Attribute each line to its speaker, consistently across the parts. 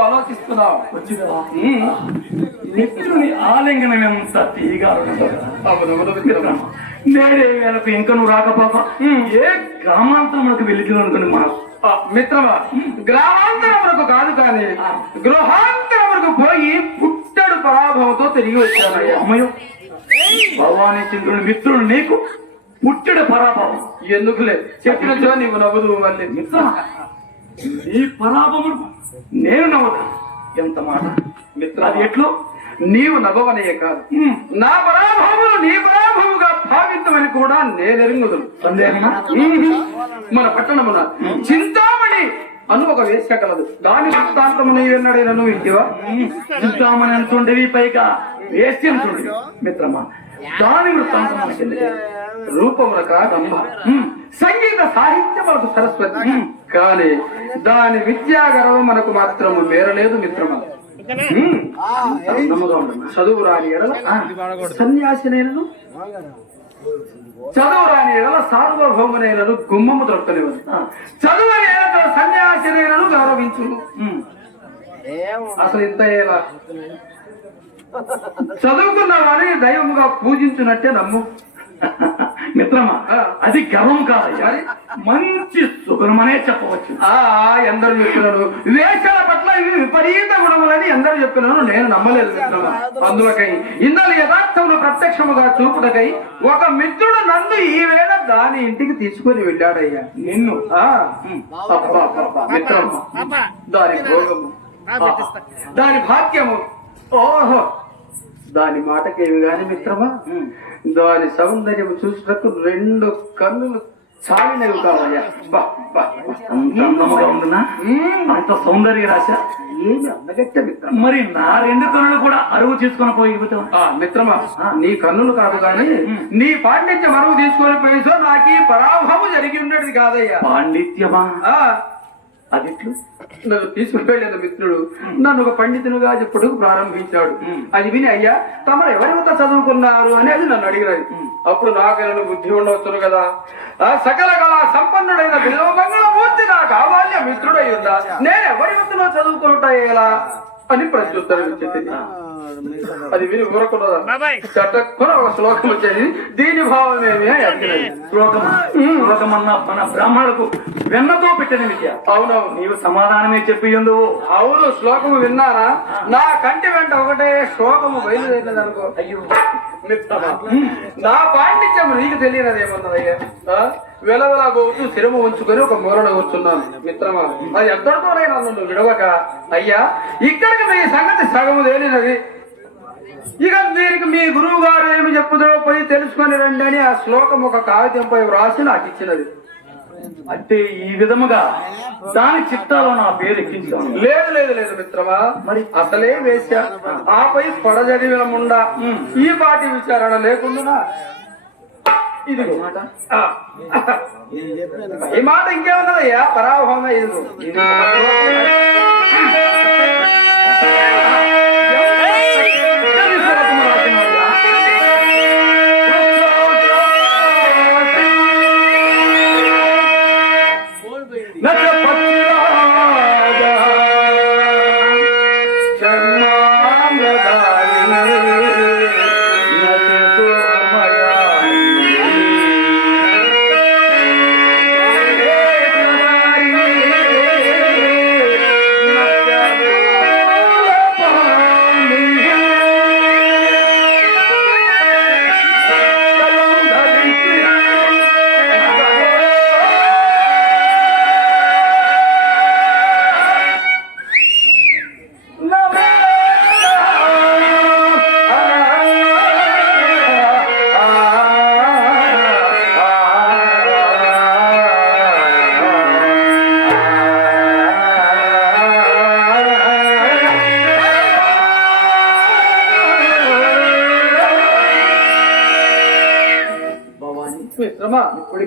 Speaker 1: ఆలోచిస్తున్నావు.
Speaker 2: మిత్రుని ఆలింగనం ఎంత తీగా నేడే వేళకు ఇంకా నువ్వు రాకపోక ఏ గ్రామాంతరములకు వెళుతుంది అనుకుని
Speaker 1: ఆ, మిత్రమా గ్రామాంతరములకు కాదు కానీ గృహాంతరములకు పోయి పుట్టడు పరాభవంతో తిరిగి వచ్చానయ్యా
Speaker 2: అమ్మయ్య భవానీ చంద్రుని మిత్రుడు నీకు పుట్టెడు పరాభవం.
Speaker 1: ఎందుకులే? చెప్పినచో నీవు నవ్వుదు మళ్ళీ.
Speaker 2: మిత్రమా నీ పరాభమును నేను నవ్వుతాను ఎంత మాట? మిత్ర అది ఎట్లు?
Speaker 1: నీవు నవ్వవనయ్యే కాదు. నా పరాభవములు నీ పరాభవముగా భావించమని కూడా నేనెరుగుదును.
Speaker 2: సందేహమా?
Speaker 1: మన పట్టణమున చింతామణి అను ఒక వేశ్య కలదు దాని వృత్తాంతము నీవెన్నడైనను ఇంటివా
Speaker 2: చూద్దామని అంటుండేవి పైగా చూడండి మిత్రమా దాని వృత్తాంతం మనకెందుకు?
Speaker 1: రూపములక రంభ సంగీత సాహిత్యములకు సరస్వతి. కానీ దాని విద్యాగర్వం మనకు మాత్రము మేరలేదు మిత్రమా? చదువు రాని ఎడల సన్యాసినైనను? చదువు రాని ఎడల సార్వభౌమనైనను గుమ్మము దొరకలేవు చదువు నేలతో సన్యాసినైనను గౌరవించు. అసలు ఇంత ఎలా చదువుకున్న వారిని దైవముగా పూజించునట్టే నమ్ము.
Speaker 2: మిత్రమా. అది గర్వం కాదయ్యా.
Speaker 1: మరి?
Speaker 2: మంచి సుగుణమనే చెప్పవచ్చు.
Speaker 1: ఆ ఎందరు చెప్పినాను వేషాల పట్ల ఇవి విపరీత గుణములని ఎందరు చెప్పినాను నేను నమ్మలేదు మిత్రమా. అందులకై ఇందరు యథార్థమును ప్రత్యక్షముగా చూపుటకై ఒక మిత్రుడు నన్ను ఈ వేళ దాని ఇంటికి తీసుకొని వెళ్ళాడయ్యా.
Speaker 2: నిన్ను?
Speaker 1: మిత్రమా. దాని భోగము. దాని భాగ్యము. ఓహో. దాని మాటకేమి గాని మిత్రమా? దాని సౌందర్యం చూసినట్టు రెండు కన్నులు చాలినవి కావయ్యా.
Speaker 2: అంత సౌందర్య రాశ?
Speaker 1: ఏమి అందగట్టే మిత్రమా?
Speaker 2: మరి నా రెండు కనులు కూడా అరువు పోయిపోతావు
Speaker 1: ఆ మిత్రమా నీ కన్నులు కాదు కానీ నీ పాండిత్య మరువు తీసుకొని పోయిసో నాకు ఈ పరాభవం జరిగి ఉండేది కాదయ్యా.
Speaker 2: పాండిత్యమా? అదిట్లు.
Speaker 1: నన్ను తీసుకువెళ్ళిన మిత్రుడు నన్ను ఒక పండితునిగా చెప్పుటకు ప్రారంభించాడు. అది విని అయ్యా తమరు ఎవరి వద్ద చదువుకున్నారు అనేది నన్ను అడిగినది అప్పుడు నాకైనా బుద్ధి ఉండవచ్చును కదా. ఆ సకల కళ సంపన్నుడైన బిల్వమంగళమూర్తి నా కావాల్య మిత్రుడై ఉందా? నేను ఎవరి వద్దలో చదువుకుంటా ఎలా? అని ప్రత్యుత్తరం ఇచ్చింది అది విని ఊరకున్నదా చట్టక్కున ఒక శ్లోకం వచ్చేది. దీని భావం ఏమి అని అడిగినది
Speaker 2: శ్లోకమా శ్లోకమన్న మన బ్రాహ్మణులకు వెన్నతో పెట్టిన విద్య.
Speaker 1: అవునవును.
Speaker 2: నీవు సమాధానమే చెప్పి ఉందువు
Speaker 1: అవును శ్లోకము విన్నారా? నా కంటి వెంట ఒకటే శ్లోకము బయలుదేరలేదు అనుకో
Speaker 2: అయ్యో
Speaker 1: నా పాండిత్యం నీకు తెలియనది ఏమన్నదయ్యా ఆ? వెలవెల పోతూ శిరము ఉంచుకొని ఒక మూలన కూర్చున్నాను. మిత్రమా అది ఎక్కడితోనైనా నన్ను విడవక అయ్యా ఇక్కడికి మీ సంగతి సగము తేలినది. ఇక దీనికి మీ గురువు గారు ఏమి చెప్పుదో పోయి తెలుసుకొని రండి అని ఆ శ్లోకం ఒక కాగితంపై వ్రాసి నాకు ఇచ్చినది.
Speaker 2: అంటే ఈ విధముగా దాని చిత్తాలో నా పేరు ఎక్కించాను.
Speaker 1: లేదు లేదు లేదు మిత్రమా మరి? అసలే వేశా ఆపై పొడజడివిన ముండా ఈ పాటి విచారణ లేకుండా ఇది మాట? ఈ మాట ఇంకేమున్నదయ్యా? పరాభవమే ఇది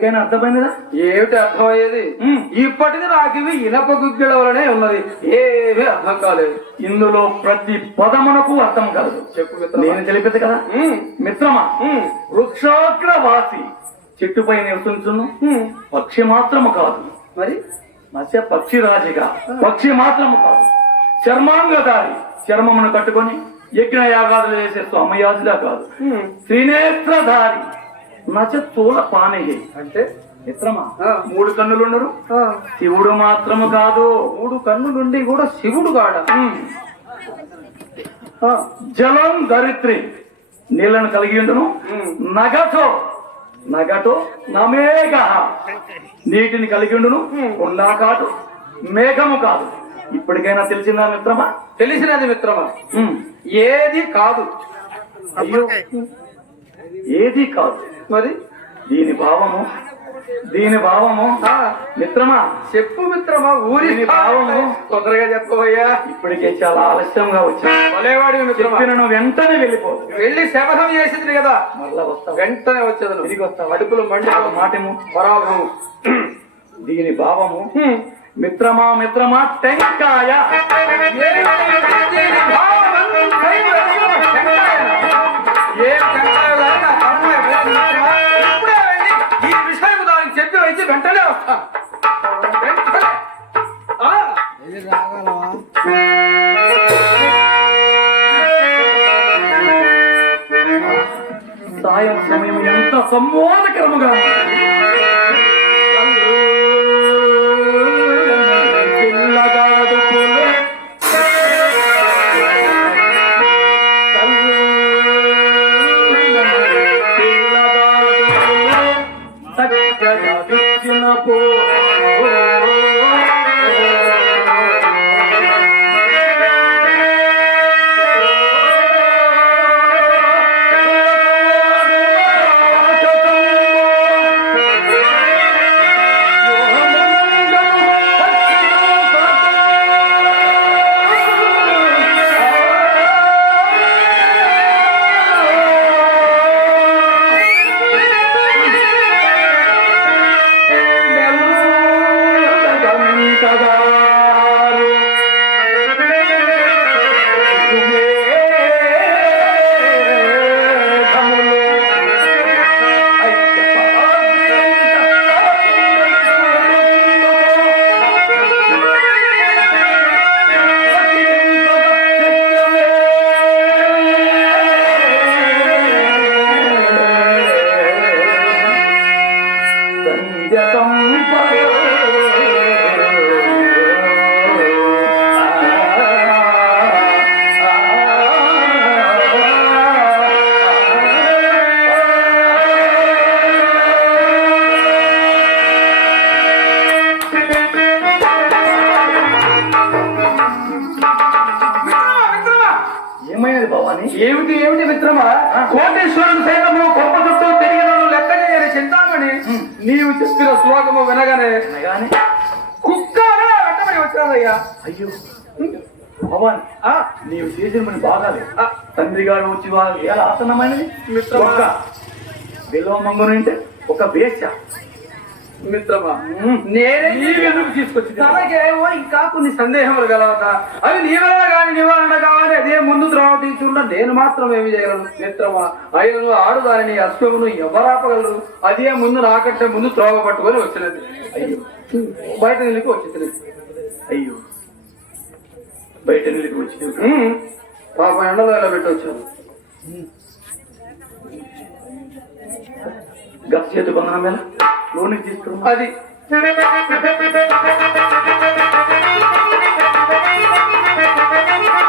Speaker 2: ఇప్పటికైనా అర్థమైనదా
Speaker 1: ఏమిటి అర్థమయ్యేది?
Speaker 2: ఉమ్.
Speaker 1: ఇప్పటికి నాకు ఇవి ఇనప గుగ్గిల వలనే ఉన్నది. ఏమీ అర్థం కాలేదు.
Speaker 2: ఇందులో ప్రతి పదమునకు అర్థం కలదు.
Speaker 1: చెప్పు
Speaker 2: నేను తెలిపేది కదా? మిత్రమా వృక్షాగ్ర వాసి చెట్టుపై నివసించును. పక్షి మాత్రము కాదు.
Speaker 1: మరి?
Speaker 2: మత్స్య పక్షి రాజిగా. పక్షి మాత్రము కాదు. చర్మాంగధారి చర్మమును కట్టుకొని యజ్ఞ యాగాదులు చేసే స్వామయాజులా కాదు.
Speaker 1: ఉమ్.
Speaker 2: త్రినేత్రధారి నచ తోల పానయ్యి.
Speaker 1: అంటే
Speaker 2: మిత్రమా. మూడు కన్నులుండరు?
Speaker 1: ఆ,
Speaker 2: శివుడు మాత్రము కాదు.
Speaker 1: మూడు కన్నులుండి కూడా శివుడు. ఆ,
Speaker 2: జలం ధరిత్రి నీళ్ళను కలిగి ఉండును. నగతో నగతో నమేఘ. నీటిని కలిగి ఉండును. కొండా కాదు. మేఘము కాదు. ఇప్పటికైనా తెలిసిందా మిత్రమా?
Speaker 1: తెలిసినది మిత్రమా. ఏది కాదు.
Speaker 2: అయ్యో. ఏది కాదు.
Speaker 1: మరి?
Speaker 2: దీని భావము దీని భావము మిత్రమా?
Speaker 1: చెప్పు మిత్రమా ఊరి
Speaker 2: భావము
Speaker 1: తొందరగా చెప్పబోయ్యా
Speaker 2: ఇప్పటికే చాలా ఆలస్యంగా వచ్చింది
Speaker 1: మిత్రమా.
Speaker 2: చెప్పిన నువ్వు వెంటనే వెళ్ళిపో.
Speaker 1: వెళ్ళి శపథం చేసింది కదా.
Speaker 2: మళ్ళా వస్తావు?
Speaker 1: వెంటనే వచ్చేదను
Speaker 2: తిరిగి వస్తావా?
Speaker 1: అడుపులు మండి
Speaker 2: మాటేమో?
Speaker 1: పరాభవం
Speaker 2: దీని భావము. మిత్రమా మిత్రమా టెంకాయ. సాయం సమయం ఎంత సంమోదకరముగా
Speaker 1: ఆ,
Speaker 2: తండ్రి గారు వచ్చి వాళ్ళు ఎలా? ఆసన్నమైనది
Speaker 1: మిత్రమా.
Speaker 2: ఒక్క. విలోమంగుని అంటే ఒక వేశ్య.
Speaker 1: మిత్రమా? నేనే
Speaker 2: నీవెందుకు తీసుకొచ్చి
Speaker 1: తనకేమో ఇంకా కొన్ని సందేహములు గలవట. అవి నీ వల్ల కానీ నివారణ కావాలి. అదే ముందు త్రోవ తీసుకుంటా నేను మాత్రం ఏమి చేయగలను? మిత్రమా అయినను ఆడుదాని అశ్వమును ఎవరాపగలరు? అదే ముందు నాకంటే ముందు త్రోవ పట్టుకొని వచ్చినది.
Speaker 2: అయ్యో.
Speaker 1: బయట నిలిపి వచ్చినది
Speaker 2: అయ్యో. బయట నిలిపి వచ్చి
Speaker 1: ఉమ్, పాపం ఎండలో ఎలా పెట్టవచ్చు వచ్చాను
Speaker 2: గత చేతి బంధనం మీద లోనికి తీసుకున్నా
Speaker 1: అది.
Speaker 2: ఏమి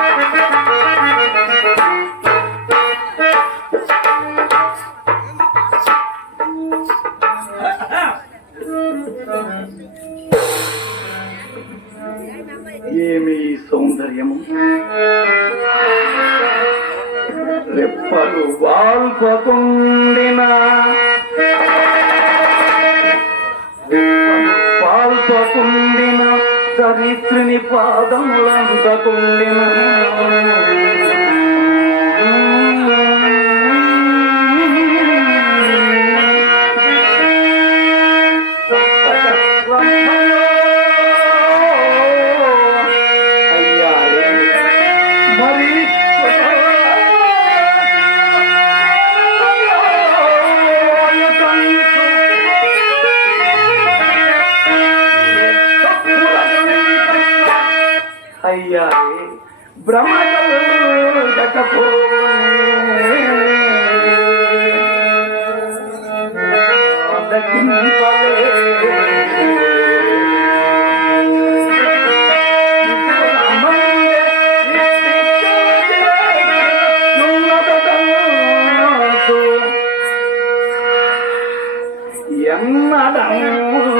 Speaker 2: అయ్యా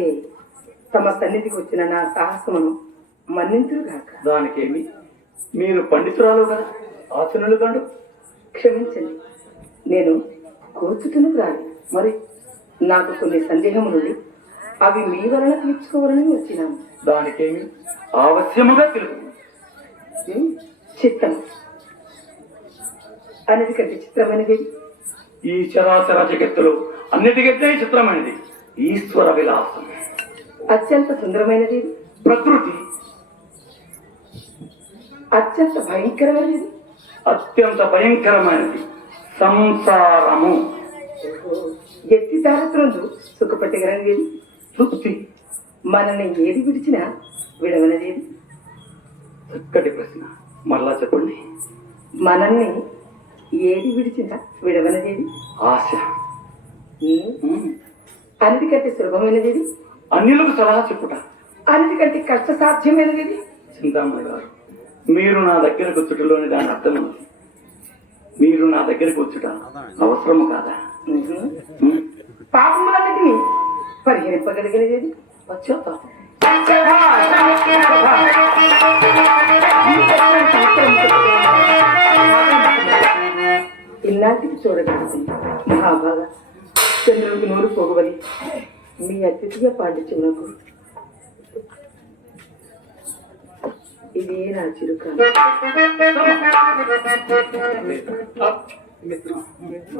Speaker 3: అందకయ్యే తమ సన్నిధికి వచ్చిన నా సాహసమును మన్నింతురు గాక.
Speaker 2: దానికేమి? మీరు పండితురాలు కదా ఆసనులు కండు.
Speaker 3: క్షమించండి. నేను కూర్చుతున్నది రాలి
Speaker 2: మరి
Speaker 3: నాకు కొన్ని సందేహములుండి అవి మీ వలన తీర్చుకోవాలని వచ్చినాను.
Speaker 2: దానికేమి? ఆవశ్యముగా తెలుపు?
Speaker 3: చిత్తం అన్నిటికంటే చిత్రమైనది
Speaker 2: ఈ చరాచర జగత్తులో అన్నిటికంటే చిత్రమైనది. ఈశ్వర విలాసం.
Speaker 3: అత్యంత సుందరమైనది.
Speaker 2: ప్రకృతి.
Speaker 3: అత్యంత భయంకరమైనది.
Speaker 2: అత్యంత భయంకరమైనది. సంసారము.
Speaker 3: ఎత్తి దారిద్రంలో సుఖపట్టగలనేది.
Speaker 2: తృప్తి.
Speaker 3: మనల్ని ఏది విడిచినా విడవనదేది
Speaker 2: చక్కటి ప్రశ్న. మళ్ళా చెప్పండి.
Speaker 3: మనల్ని ఏది విడిచినా విడవనదేది
Speaker 2: ఆశ.
Speaker 3: అన్నిటికంటే సులభమైనది
Speaker 2: అన్యులకు సలహా చెప్పుట.
Speaker 3: అన్నిటికంటే కష్ట సాధ్యమైనది
Speaker 2: చింతామణి గారు మీరు నా దగ్గరకు వచ్చుటలోని దాని అర్థం మీరు నా దగ్గరకు వచ్చుట అవసరము కాదా? ఉమ్.
Speaker 3: పాపం పరిహరింపగలిగినది వచ్చేద్దాం ఇన్నాటికి చూడగలిగింది మహాబాగా చంద్రుడికి నూరు పోగవలి మీ అతిథిగా పాండిత్యమునకు ఇది నా చిరుక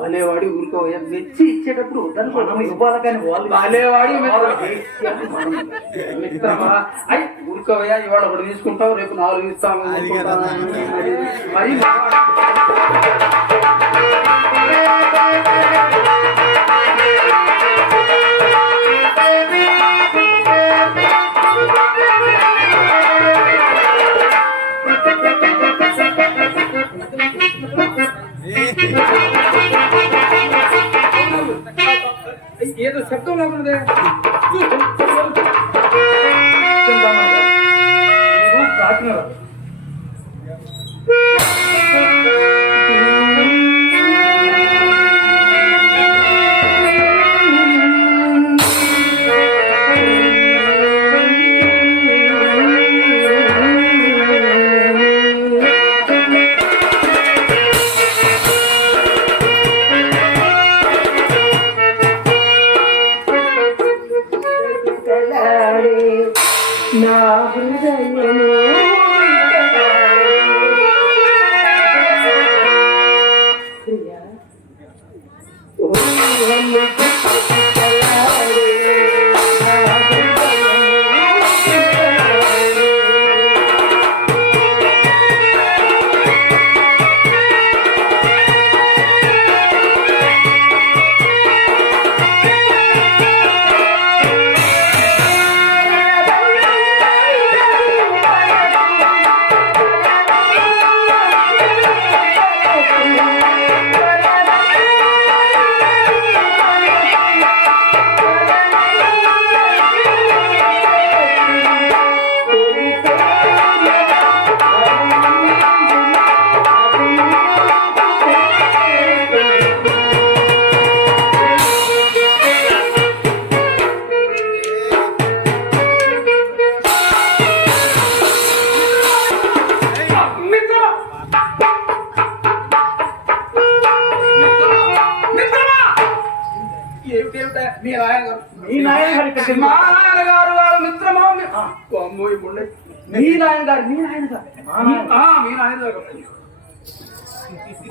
Speaker 1: అనేవాడి ఊరుకోవయ్యా మెచ్చి ఇచ్చేటప్పుడు
Speaker 2: మనం ఇవ్వాలి కానీ వాళ్ళు
Speaker 1: బాలేవాడి మిత్రమా? అయ్యి. ఊరుకోవయ్యా ఇవాళ ఒకటి తీసుకుంటావు రేపు నాలుగు ఇస్తాము. మరి ఏదో శబ్దం లేకుండా
Speaker 2: చింతామణి గారు,
Speaker 1: Oh,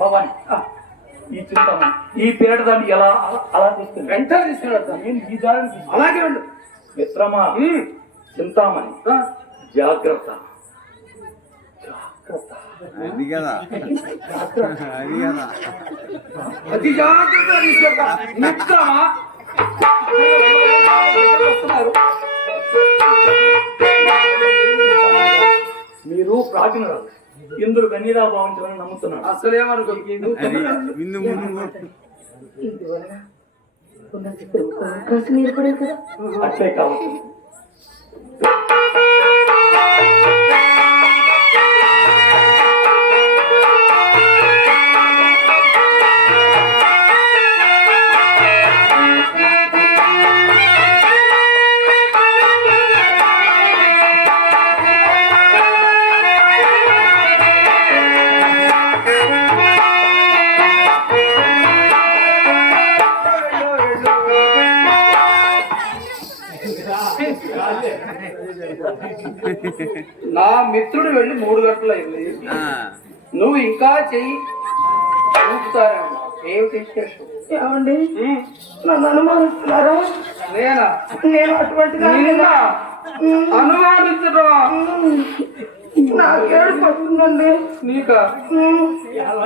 Speaker 2: భవాని. ఆ, ఈ చింతామణి ఈ పేట దాన్ని ఎలా అలా-
Speaker 1: వెంటనే తీసుకుని
Speaker 2: నేను ఈ దారిని
Speaker 1: అలాగే వెళ్ళు
Speaker 2: మిత్రమా
Speaker 1: ఆ,
Speaker 2: జాగ్రత్త. జాగ్రత్త
Speaker 4: అది కదా అది కదా
Speaker 1: అతి జాగ్రత్తగా తీసుకెళ్తా. మిత్రమా వస్తున్నారు.
Speaker 2: మీరు ప్రాజ్ఞురాలు ఇందులో గన్నీరా భావించాలని నమ్ముతున్నాను
Speaker 3: అవకాశం ఏర్పడేది కదా
Speaker 2: అట్లే కావచ్చు
Speaker 1: నా మిత్రుడు వెళ్ళి మూడు గంటలు అయింది.
Speaker 4: ఆ,
Speaker 1: నువ్వు ఇంకా చెయ్యి. చూపుతారేమో. ఏమిటి విశేషం?
Speaker 3: ఏమండి? నన్ను అనుమానిస్తున్నారా?
Speaker 1: నేనా?
Speaker 3: నేను అటువంటి
Speaker 1: నిన్న అనుమానించడమా
Speaker 3: నాకేడు వస్తుందండి.
Speaker 1: నీక?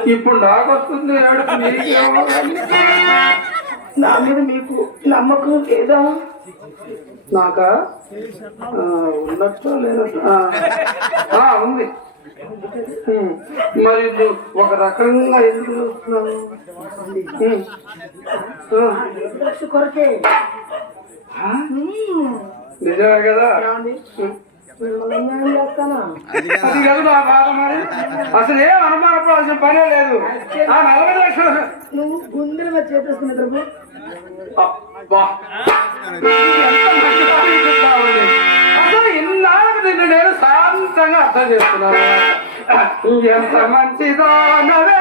Speaker 1: ఇప్పుడు నాకు వస్తుంది ఏడుపు. నీకేమో.
Speaker 3: నా మీద మీకు నమ్మకం లేదా?
Speaker 1: నాకా? ఉన్నట్టు. ఆ, ఉంది. మరి నువ్వు ఒక రకంగా ఎందుకు.
Speaker 3: లక్ష కొరకే.
Speaker 1: ఆ? నిజమే కదా?
Speaker 4: అది కదా.
Speaker 1: నా బాధ మరి. అసలు ఏం అనుమానపడాల్సిన పనే లేదు. ఆ నలభై లక్షలు.
Speaker 3: నువ్వు గుండెలుగా చేసేసుకునే
Speaker 1: అసలు ఇన్నాళ్ళకు నిన్ను నేను శాంతంగా అర్థం చేస్తున్నాను ఎంత మంచిదానవే